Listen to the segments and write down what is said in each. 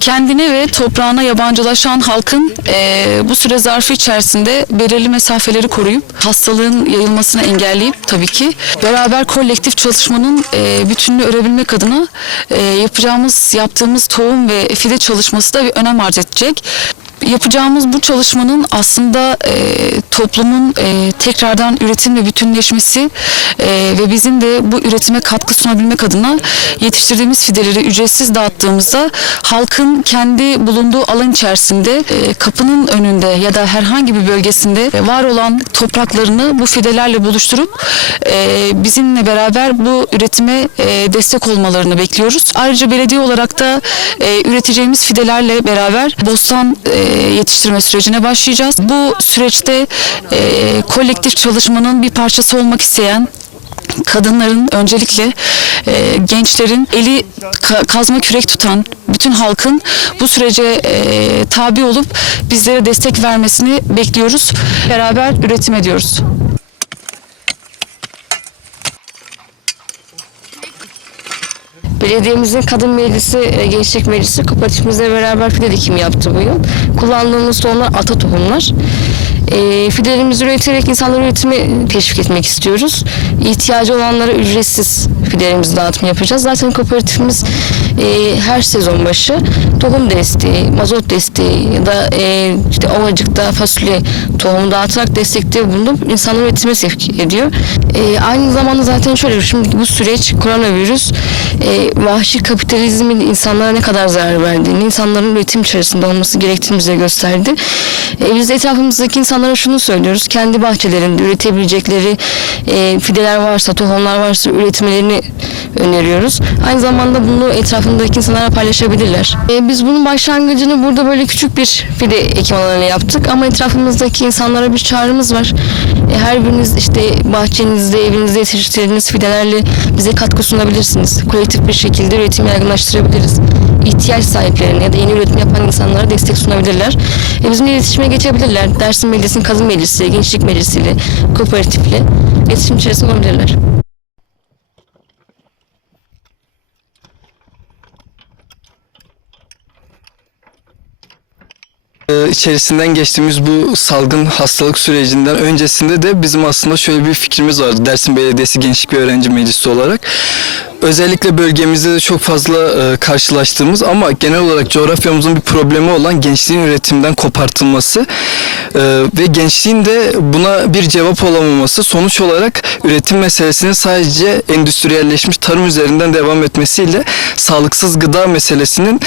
kendine ve toprağına yabancılaşan halkın eee, bu süre zarfı içerisinde belirli mesafeleri koruyup hastalığın yayılmasını engelleyip tabii ki beraber kolektif çalışmanın eee, bütününü örebilmek adına eee, yapacağımız yaptığımız tohum ve fide çalışması da bir önem arz edecek. Yapacağımız bu çalışmanın aslında e, toplumun e, tekrardan üretim ve bütünleşmesi e, ve bizim de bu üretime katkı sunabilmek adına yetiştirdiğimiz fideleri ücretsiz dağıttığımızda halkın kendi bulunduğu alan içerisinde e, kapının önünde ya da herhangi bir bölgesinde var olan topraklarını bu fidelerle buluşturup e, bizimle beraber bu üretime e, destek olmalarını bekliyoruz. Ayrıca belediye olarak da e, üreteceğimiz fidelerle beraber bostan e, yetiştirme sürecine başlayacağız. Bu süreçte e, kolektif çalışmanın bir parçası olmak isteyen kadınların öncelikle e, gençlerin eli ka- kazma kürek tutan bütün halkın bu sürece e, tabi olup bizlere destek vermesini bekliyoruz. Beraber üretim ediyoruz. Belediyemizin Kadın Meclisi, e, Gençlik Meclisi kooperatifimizle beraber fide dikimi yaptı bu yıl. Kullandığımız tohumlar ata tohumlar. E, fidelerimizi üreterek insanları üretimi teşvik etmek istiyoruz. İhtiyacı olanlara ücretsiz fidelerimizi dağıtım yapacağız. Zaten kooperatifimiz e, her sezon başı tohum desteği, mazot desteği ya da e, işte ovacıkta fasulye tohumu dağıtarak destekte bulunup insanları üretime sevk ediyor. E, aynı zamanda zaten şöyle şimdi bu süreç koronavirüs e, vahşi kapitalizmin insanlara ne kadar zarar verdiğini, insanların üretim içerisinde olması gerektiğini bize gösterdi. E, biz etrafımızdaki insanlara şunu söylüyoruz. Kendi bahçelerinde üretebilecekleri e, fideler varsa, tohumlar varsa üretmelerini öneriyoruz. Aynı zamanda bunu etrafındaki insanlara paylaşabilirler. E, biz bunun başlangıcını burada böyle küçük bir fide ekim alanı yaptık ama etrafımızdaki insanlara bir çağrımız var. E, her biriniz işte bahçenizde, evinizde yetiştirdiğiniz fidelerle bize katkı sunabilirsiniz. Kolektif bir şekilde üretimi yaygınlaştırabiliriz. İhtiyaç sahiplerine ya da yeni üretim yapan insanlara destek sunabilirler. E, bizimle iletişime geçebilirler. Dersim Meclisi'nin Kadın Meclisi, Gençlik Meclisi kooperatifle iletişim içerisinde olabilirler. İçerisinden geçtiğimiz bu salgın hastalık sürecinden öncesinde de bizim aslında şöyle bir fikrimiz vardı. Dersim Belediyesi Gençlik ve Öğrenci Meclisi olarak. Özellikle bölgemizde de çok fazla e, karşılaştığımız ama genel olarak coğrafyamızın bir problemi olan gençliğin üretimden kopartılması e, ve gençliğin de buna bir cevap olamaması sonuç olarak üretim meselesinin sadece endüstriyelleşmiş tarım üzerinden devam etmesiyle sağlıksız gıda meselesinin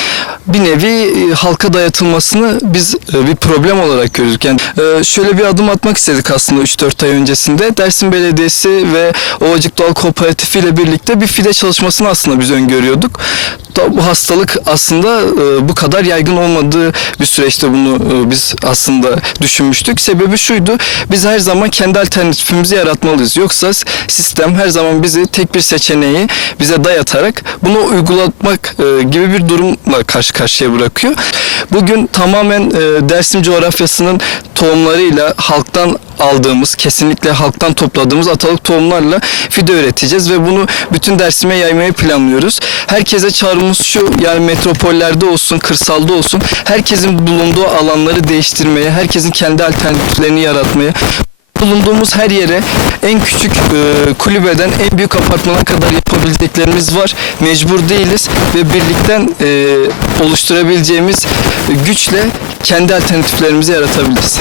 bir nevi e, halka dayatılmasını biz e, bir problem olarak görüyoruz. Yani e, şöyle bir adım atmak istedik aslında 3-4 ay öncesinde. Dersim Belediyesi ve Ovacık Doğal Kooperatifi ile birlikte bir fide çalışmasını aslında biz öngörüyorduk. Da bu hastalık aslında e, bu kadar yaygın olmadığı bir süreçte bunu e, biz aslında düşünmüştük. Sebebi şuydu. Biz her zaman kendi alternatifimizi yaratmalıyız. Yoksa sistem her zaman bizi tek bir seçeneği bize dayatarak bunu uygulatmak e, gibi bir durumla karşı karşıya bırakıyor. Bugün tamamen Dersim coğrafyasının tohumlarıyla halktan aldığımız, kesinlikle halktan topladığımız atalık tohumlarla fide üreteceğiz ve bunu bütün Dersim'e yaymayı planlıyoruz. Herkese çağrımız şu, yani metropollerde olsun, kırsalda olsun, herkesin bulunduğu alanları değiştirmeye, herkesin kendi alternatiflerini yaratmaya, bulunduğumuz her yere en küçük e, kulübeden en büyük apartmana kadar yapabileceklerimiz var. Mecbur değiliz ve birlikten e, oluşturabileceğimiz güçle kendi alternatiflerimizi yaratabiliriz.